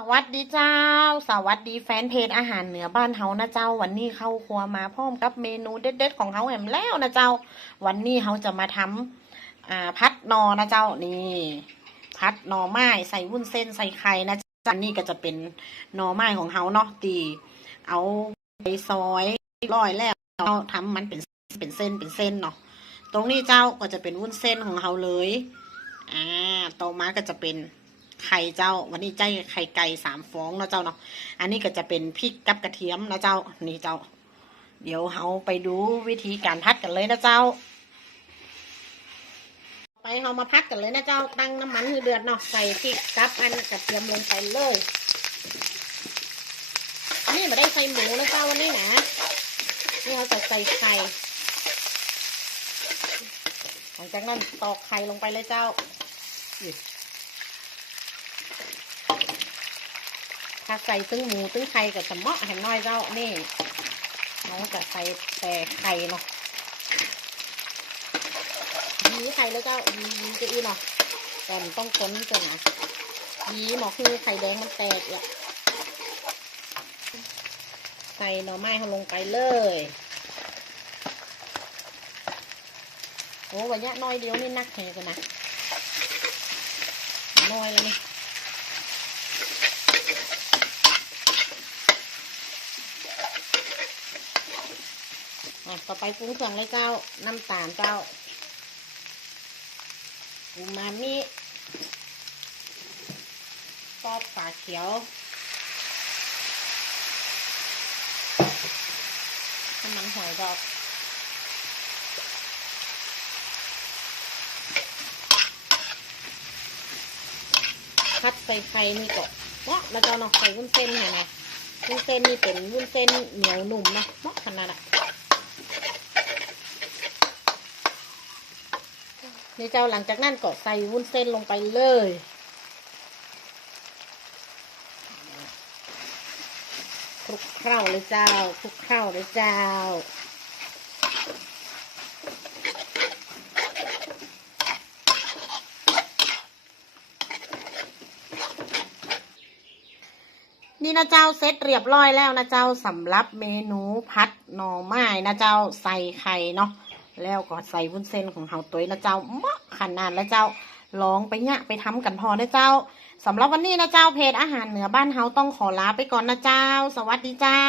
สวัสดีเจ้า สวัสดีแฟนเพจอาหารเหนือบ้านเฮานะเจ้า วันนี้เข้าครัวมาพร้อมกับเมนูเด็ดๆของเฮาแหมแล้วนะเจ้า วันนี้เฮาจะมาทำอ่าพัดนอนะเจ้านี่พัดนอไม้ใส่วุ้นเส้นใส่ไข่นะเจ้านนี้ก็จะเป็นนอไม้ของเฮาเนาะตีเอาไปซอยร้อยแล้วเราทำมันเป็นเป็นเส้นเป็นเส้นเนาะตรงนี้เจ้าก็จะเป็นวุ้นเส้นของเฮาเลยอ่าต่อมาก็จะเป็น ไข่เจ้า วันนี้ใจไข่ไก่สามฟองนะเจ้าเนาะอันนี้ก็จะเป็นพริกกับกระเทียมนะเจ้านี่เจ้า เดี๋ยวเราไปดูวิธีการพัดกันเลยนะเจ้า ไปเรามาพัดกันเลยนะเจ้าตั้งน้ำมันให้เดือดเนาะใส่พริกกับอันกระเทียมลงไปเลยนี่มาได้ใส่หมูนะเจ้าวันนี้นะนี่เราจะใส่ไข่หลังจากนั้นตอกไข่ลงไปเลยเจ้า ถ้าใส่ตึ้งหมูตึ้งไข่กับสมะเห็นน้อยเจ้านี่น้องจะใส่แต่ไข่เนาะยีไข่แล้วเจ้ายียีจะอีเนาะแต่มันต้องค้นจนนะยีหมอคือไข่แดงมันแตกอะใส่หน่อไม้เขาลงไปเลยโอ้วันนี้น้อยเดียวนี่นักแหกันนะน้อยแล้วนี่ อะต่อไปปรุงเครื่องเลยเจ้า น้ำตาลเจ้าอูมามิซอสฝาเขียวน้ำมันหอยดอกพัดใส่ไข่นี่ก็เหมาะแล้วเจ้าเนาะใส่วุ้นเส้นเห็นไหมวุ้นเส้นนี่เป็นวุ้นเส้นเหนียวหนุ่มนะเหมาะขนาดอะ นี่เจ้าหลังจากนั้นก็ใส่วุ้นเส้นลงไปเลย คลุกเคล้าเลยเจ้า คลุกเคล้าเลยเจ้า นี่นะเจ้าเสร็จเรียบร้อยแล้วนะเจ้าสำหรับเมนูพัดหน่อไม้นะเจ้าใส่ไข่เนาะ แล้วก็ใส่วุ้นเส้นของเฮาตัวนะเจ้ามะขนาดแล้วเจ้าลองไปเนี่ยไปทำกันพอนะเจ้าสำหรับวันนี้นะเจ้าเพจอาหารเหนือบ้านเฮาต้องขอลาไปก่อนนะเจ้า สวัสดีเจ้า